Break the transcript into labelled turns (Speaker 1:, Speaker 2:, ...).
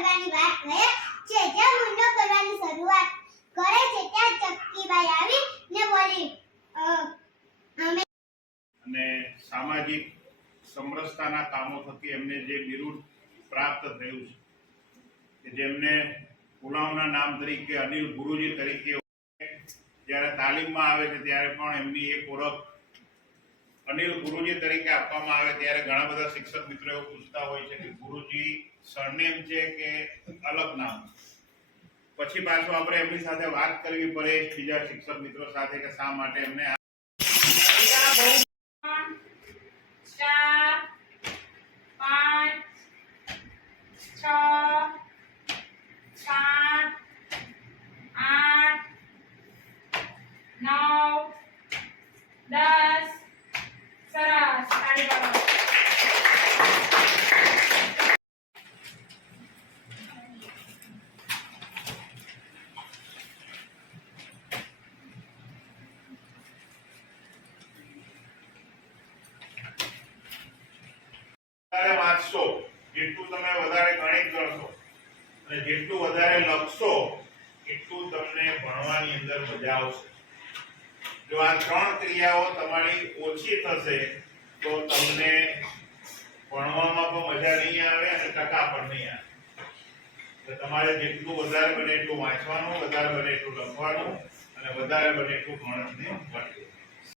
Speaker 1: કરવાની વાત કરે છે. જ્યાં હુમલો કરવાની શરૂઆત કરે છે, ત્યાં ચક્કીબાઈ આવી ને બોલી અમે
Speaker 2: અને સામાજિક સમરસતાના કામો થકી એમને જે બિરુદ પ્રાપ્ત થયું છે, કે જેમને ગુલામના નામ તરીકે અનિલ ગુરુજી તરીકે જ્યારે તાલીમમાં આવે છે, ત્યારે પણ એમની એક ઓળખ અનિલ ગુરુજી તરીકે આપવામાં આવે ત્યારે ઘણા બધા શિક્ષક મિત્રો એવું પૂછતા હોય છે કે ગુરુજી સરનેમ છે કે અલગ નામ? પછી પાછું આપણે એમની સાથે વાત કરવી પડે બીજા શિક્ષક મિત્રો સાથે કે શા માટે એમને વાંચશો જેટલું તમે વધારે ગણિત ગણશો અને જેટલું વધારે લખશો, એટલું તમને ભણવાની અંદર મજા આવશે. જો આ ત્રણ ક્રિયાઓ તમારી ઓછી થશે, તો તમને ભણવામાં પણ મજા નહીં આવે અને ટકા પણ નહીં આવે. તો તમારે જેટલું વધારે બને એટલું વાંચવાનું, વધારે બને એટલું લખવાનું અને વધારે બને એટલું ગણતને કરવાની